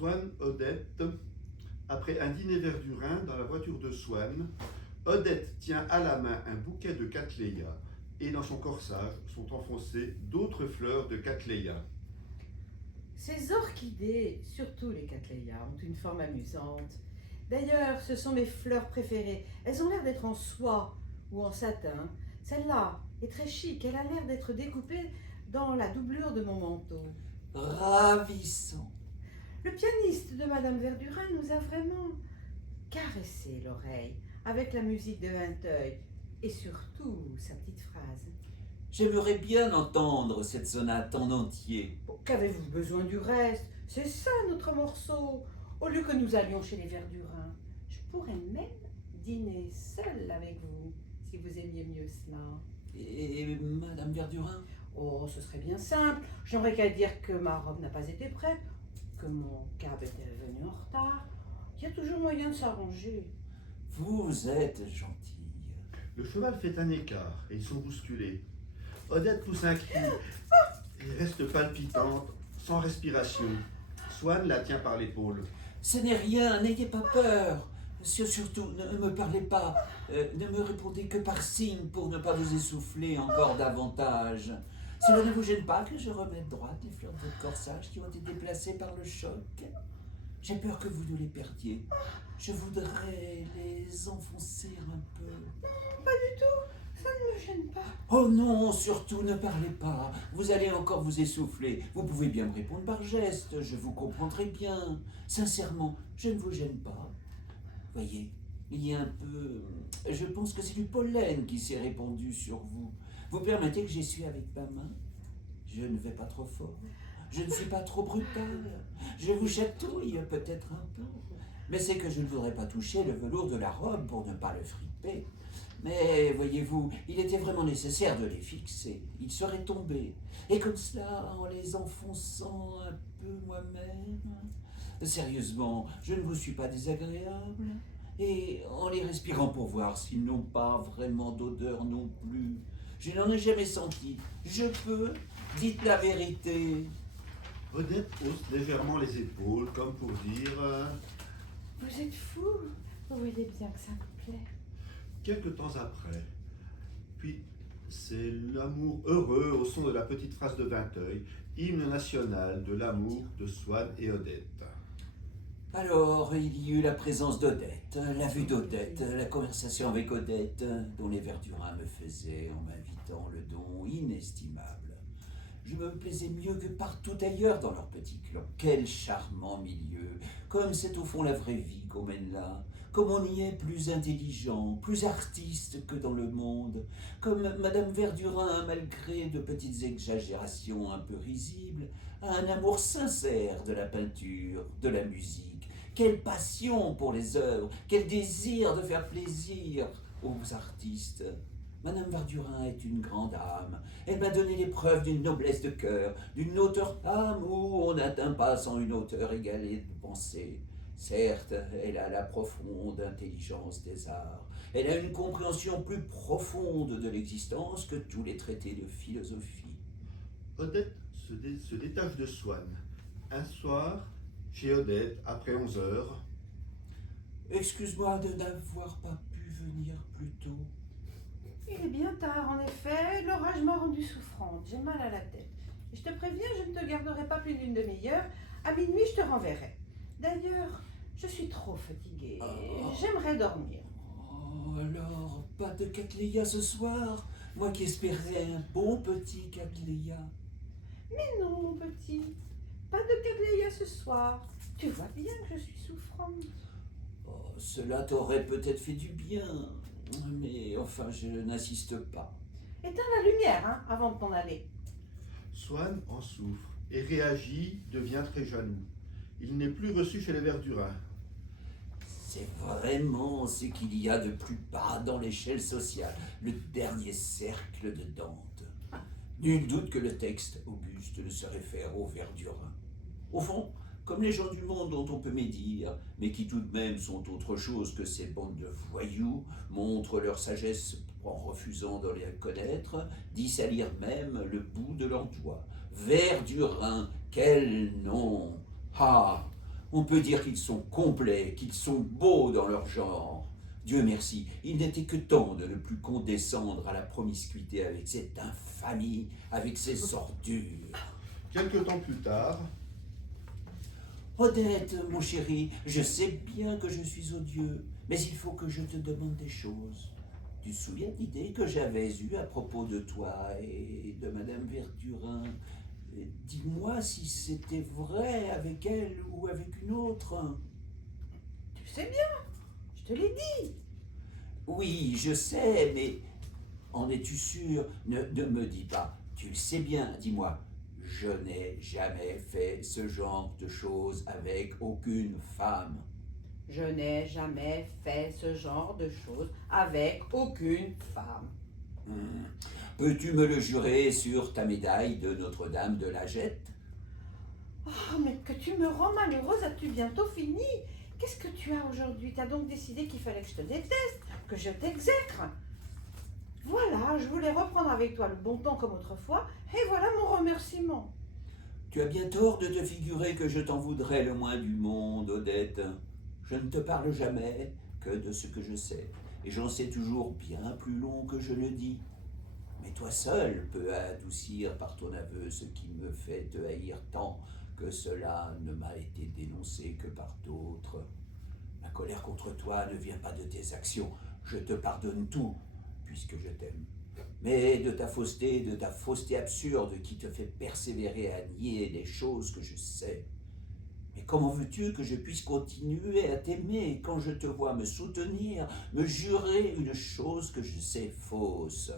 Swann, Odette. Après un dîner verdurin dans la voiture de Swann, Odette tient à la main un bouquet de cattleya et dans son corsage sont enfoncées d'autres fleurs de cattleya. Ces orchidées, surtout les cattleyas, ont une forme amusante. D'ailleurs, ce sont mes fleurs préférées. Elles ont l'air d'être en soie ou en satin. Celle-là est très chic. Elle a l'air d'être découpée dans la doublure de mon manteau. Ravissant. Le pianiste de Madame Verdurin nous a vraiment caressé l'oreille avec la musique de Vinteuil et surtout sa petite phrase. J'aimerais bien entendre cette sonate en entier. Qu'avez-vous besoin du reste? C'est ça notre morceau. Au lieu que nous allions chez les Verdurins, je pourrais même dîner seule avec vous, si vous aimiez mieux cela. Et Madame Verdurin? Oh, ce serait bien simple. J'aurais qu'à dire que ma robe n'a pas été prête, que mon cab était venu en retard. Il y a toujours moyen de s'arranger. Vous êtes gentille. Le cheval fait un écart et ils sont bousculés. Odette pousse un cri et reste palpitante, sans respiration. Swann la tient par l'épaule. Ce n'est rien, n'ayez pas peur. Surtout, ne me parlez pas. Ne me répondez que par signe pour ne pas vous essouffler encore davantage. Cela ne vous gêne pas que je remette droite les fleurs de votre corsage qui ont été déplacées par le choc? J'ai peur que vous ne les perdiez. Je voudrais les enfoncer un peu. Pas du tout, ça ne me gêne pas. Oh non, surtout ne parlez pas. Vous allez encore vous essouffler. Vous pouvez bien me répondre par geste, je vous comprendrai bien. Sincèrement, je ne vous gêne pas. Voyez, il y a un peu... Je pense que c'est du pollen qui s'est répandu sur vous. Vous permettez que j'essuie avec ma main? Je ne vais pas trop fort. Je ne suis pas trop brutal. Je vous chatouille peut-être un peu. Mais c'est que je ne voudrais pas toucher le velours de la robe pour ne pas le friper. Mais voyez-vous, il était vraiment nécessaire de les fixer. Ils seraient tombés. Et comme cela, en les enfonçant un peu moi-même... Sérieusement, je ne vous suis pas désagréable. Et en les respirant pour voir s'ils n'ont pas vraiment d'odeur non plus. Je n'en ai jamais senti. Je peux? Dites la vérité. Odette hausse légèrement les épaules, comme pour dire Vous êtes fou. Vous voyez bien que ça me plaît. quelque temps après. Puis c'est l'amour heureux au son de la petite phrase de Vinteuil, hymne national de l'amour de Swann et Odette. Alors, il y eut la présence d'Odette, la vue d'Odette, la conversation avec Odette, dont les Verdurins me faisaient en m'invitant le don inestimable. Je me plaisais mieux que partout ailleurs dans leur petit clan. Quel charmant milieu! Comme c'est au fond la vraie vie qu'on mène là. Comme on y est plus intelligent, plus artiste que dans le monde. Comme Madame Verdurin, malgré de petites exagérations un peu risibles, a un amour sincère de la peinture, de la musique. Quelle passion pour les œuvres, quel désir de faire plaisir aux artistes. Madame Verdurin est une grande âme. Elle m'a donné les preuves d'une noblesse de cœur, d'une hauteur âme où on n'atteint pas sans une hauteur égalée de pensée. Certes, elle a la profonde intelligence des arts. Elle a une compréhension plus profonde de l'existence que tous les traités de philosophie. Odette se détache de Swann. Un soir, chez Odette, après 11 heures, Excuse-moi de n'avoir pas pu venir plus tôt. Il est bien tard, en effet. L'orage m'a rendue souffrante. J'ai mal à la tête. Et je te préviens, je ne te garderai pas plus d'une demi-heure. À minuit, je te renverrai. D'ailleurs, je suis trop fatiguée. J'aimerais dormir. Oh, alors, pas de cattleya ce soir? Moi qui espérais un bon petit cattleya. Mais non, mon petit. Pas de cattleya ce soir. Tu vois bien que je suis souffrante. Oh, cela t'aurait peut-être fait du bien, mais enfin, je n'insiste pas. Éteins la lumière, hein, avant de t'en aller. Swann en souffre et réagit, devient très jaloux. Il n'est plus reçu chez les Verdurins. C'est vraiment ce qu'il y a de plus bas dans l'échelle sociale, le dernier cercle de Dante. Nul doute que le texte auguste ne se réfère aux Verdurins. Au fond, comme les gens du monde dont on peut médire, mais qui tout de même sont autre chose que ces bandes de voyous, montrent leur sagesse en refusant de les connaître, d'y salir même le bout de leurs doigts. Verdurin, quel nom! Ah! On peut dire qu'ils sont complets, qu'ils sont beaux dans leur genre. Dieu merci, il n'était que temps de ne plus condescendre à la promiscuité avec cette infamie, avec ces ordures. Quelque temps plus tard, Odette, mon chéri, je sais bien que je suis odieux, mais il faut que je te demande des choses. Tu te souviens de l'idée que j'avais eue à propos de toi et de Madame Verdurin? Dis-moi si c'était vrai avec elle ou avec une autre. Tu sais bien, je te l'ai dit. Oui, je sais, mais en es-tu sûr? Ne me dis pas. Tu le sais bien, dis-moi. Je n'ai jamais fait ce genre de choses avec aucune femme. Je n'ai jamais fait ce genre de choses avec aucune femme. Hmm. Peux-tu me le jurer sur ta médaille de Notre-Dame de la Jette? Oh, mais que tu me rends malheureuse, as-tu bientôt fini? Qu'est-ce que tu as aujourd'hui? T'as donc décidé qu'il fallait que je te déteste, que je t'exècre? Voilà, je voulais reprendre avec toi le bon temps comme autrefois, et voilà mon remerciement. Tu as bien tort de te figurer que je t'en voudrais le moins du monde, Odette. Je ne te parle jamais que de ce que je sais, et j'en sais toujours bien plus long que je le dis. Mais toi seul peux adoucir par ton aveu ce qui me fait te haïr tant que cela ne m'a été dénoncé que par d'autres. Ma colère contre toi ne vient pas de tes actions, je te pardonne tout, puisque je t'aime. Mais de ta fausseté absurde qui te fait persévérer à nier des choses que je sais. Mais comment veux-tu que je puisse continuer à t'aimer quand je te vois me soutenir, me jurer une chose que je sais fausse?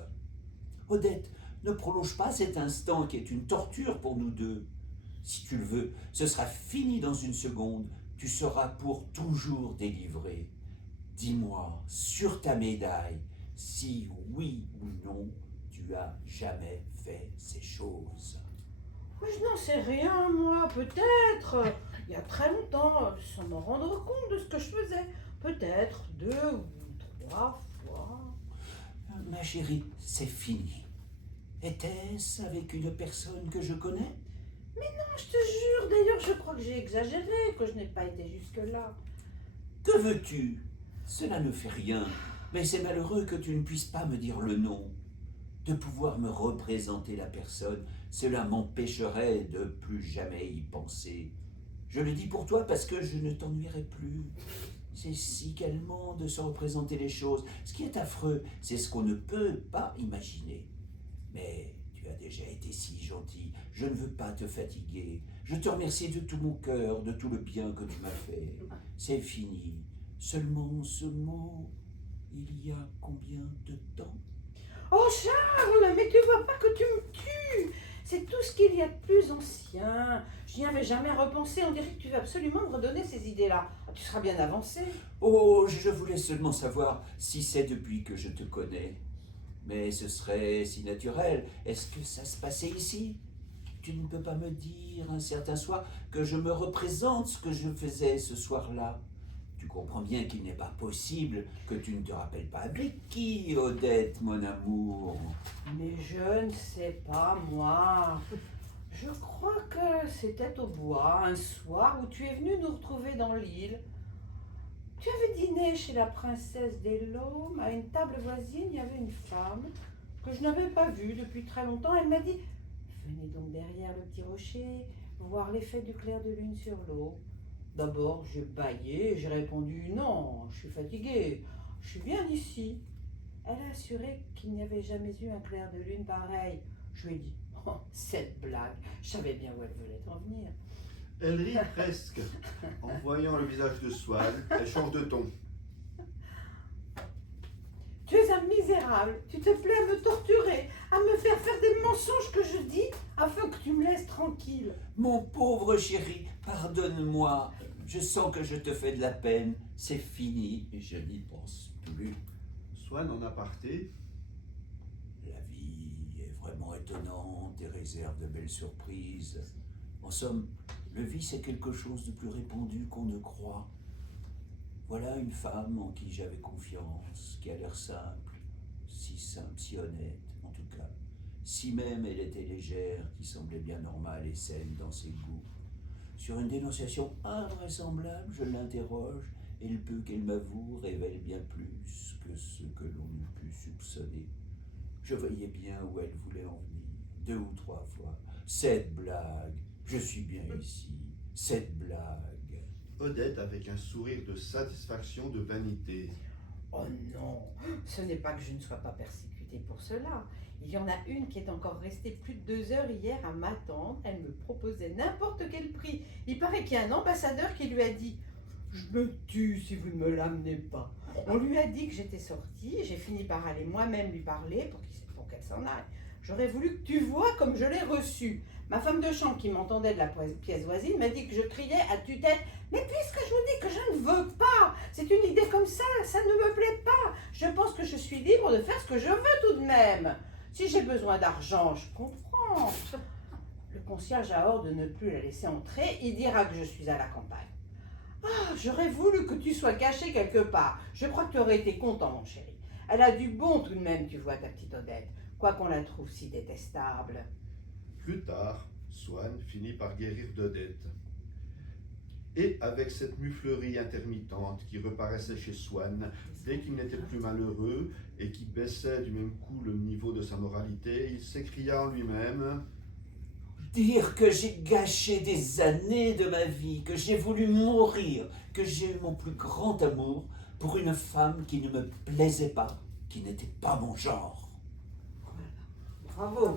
Odette, ne prolonge pas cet instant qui est une torture pour nous deux. Si tu le veux, ce sera fini dans une seconde. Tu seras pour toujours délivré. Dis-moi, sur ta médaille, si oui ou non, tu as jamais fait ces choses. Mais je n'en sais rien, moi, peut-être. Il y a très longtemps, sans m'en rendre compte de ce que je faisais. Peut-être 2 ou 3 fois. Ma chérie, c'est fini. Était-ce avec une personne que je connais? Non, je te jure, d'ailleurs, je crois que j'ai exagéré, que je n'ai pas été jusque-là. Que veux-tu? Cela ne fait rien, mais c'est malheureux que tu ne puisses pas me dire le nom. De pouvoir me représenter la personne, cela m'empêcherait de plus jamais y penser. Je le dis pour toi parce que je ne t'ennuierai plus. C'est si calmant de se représenter les choses. Ce qui est affreux, c'est ce qu'on ne peut pas imaginer. Mais tu as déjà été si gentil, je ne veux pas te fatiguer. Je te remercie de tout mon cœur, de tout le bien que tu m'as fait. C'est fini. Seulement ce mot, il y a combien de temps? Oh, Charles, mais tu vois pas que tu me tues? C'est tout ce qu'il y a de plus ancien. Je n'y avais jamais repensé. On dirait que tu veux absolument me redonner ces idées-là. Ah, tu seras bien avancé. Oh, je voulais seulement savoir si c'est depuis que je te connais. Mais ce serait si naturel. Est-ce que ça se passait ici? Tu ne peux pas me dire un certain soir que je me représente ce que je faisais ce soir-là? Tu comprends bien qu'il n'est pas possible que tu ne te rappelles pas avec qui, Odette, mon amour. Mais je ne sais pas, moi. Je crois que c'était au bois, un soir où tu es venu nous retrouver dans l'île. Tu avais dîné chez la princesse des Laumes. À une table voisine, il y avait une femme que je n'avais pas vue depuis très longtemps. Elle m'a dit: venez donc derrière le petit rocher, voir l'effet du clair de lune sur l'eau. D'abord, j'ai bâillé et j'ai répondu: non, je suis fatiguée, je suis bien ici. Elle a assuré qu'il n'y avait jamais eu un clair de lune pareil. Je lui ai dit: oh, cette blague, je savais bien où elle voulait en venir. elle rit presque. En voyant le visage de Swann, elle change de ton. Tu es un misérable, tu te plais à me torturer, à me faire faire des mensonges que je dis afin que tu me laisses tranquille. Mon pauvre chéri, pardonne-moi. Je sens que je te fais de la peine. C'est fini, je n'y pense plus. Swann en aparté. La vie est vraiment étonnante et réserve de belles surprises. En somme, le vice est quelque chose de plus répandu qu'on ne croit. Voilà une femme en qui j'avais confiance, qui a l'air simple, si honnête en tout cas. Si même elle était légère, qui semblait bien normale et saine dans ses goûts. Sur une dénonciation invraisemblable, je l'interroge, et le peu qu'elle m'avoue révèle bien plus que ce que l'on eût pu soupçonner. Je voyais bien où elle voulait en venir, 2 ou 3 fois. Cette blague, je suis bien ici, cette blague. Odette avec un sourire de satisfaction, de vanité. Oh non, ce n'est pas que je ne sois pas persécutée pour cela. Il y en a une qui est encore restée plus de 2 heures hier à m'attendre. Elle me proposait n'importe quel prix. Il paraît qu'il y a un ambassadeur qui lui a dit « Je me tue si vous ne me l'amenez pas ». On lui a dit que j'étais sortie. J'ai fini par aller moi-même lui parler pour qu'elle s'en aille. J'aurais voulu que tu vois comme je l'ai reçue. Ma femme de chambre qui m'entendait de la pièce voisine m'a dit que je criais à tue-tête « Mais puisque je vous dis que je ne veux pas, c'est une idée comme ça ne me plaît pas. Je pense que je suis libre de faire ce que je veux tout de même. Si j'ai besoin d'argent, je comprends. Le concierge a ordre de ne plus la laisser entrer. Il dira que je suis à la campagne. Ah, j'aurais voulu que tu sois caché quelque part. Je crois que tu aurais été content, mon chéri. Elle a du bon tout de même, tu vois, ta petite Odette. Quoi qu'on la trouve si détestable. » Plus tard, Swann finit par guérir d'Odette. Et avec cette muflerie intermittente qui reparaissait chez Swann dès qu'il n'était plus malheureux et qui baissait du même coup le niveau de sa moralité, il s'écria en lui-même « Dire que j'ai gâché des années de ma vie, que j'ai voulu mourir, que j'ai eu mon plus grand amour pour une femme qui ne me plaisait pas, qui n'était pas mon genre. » Bravo.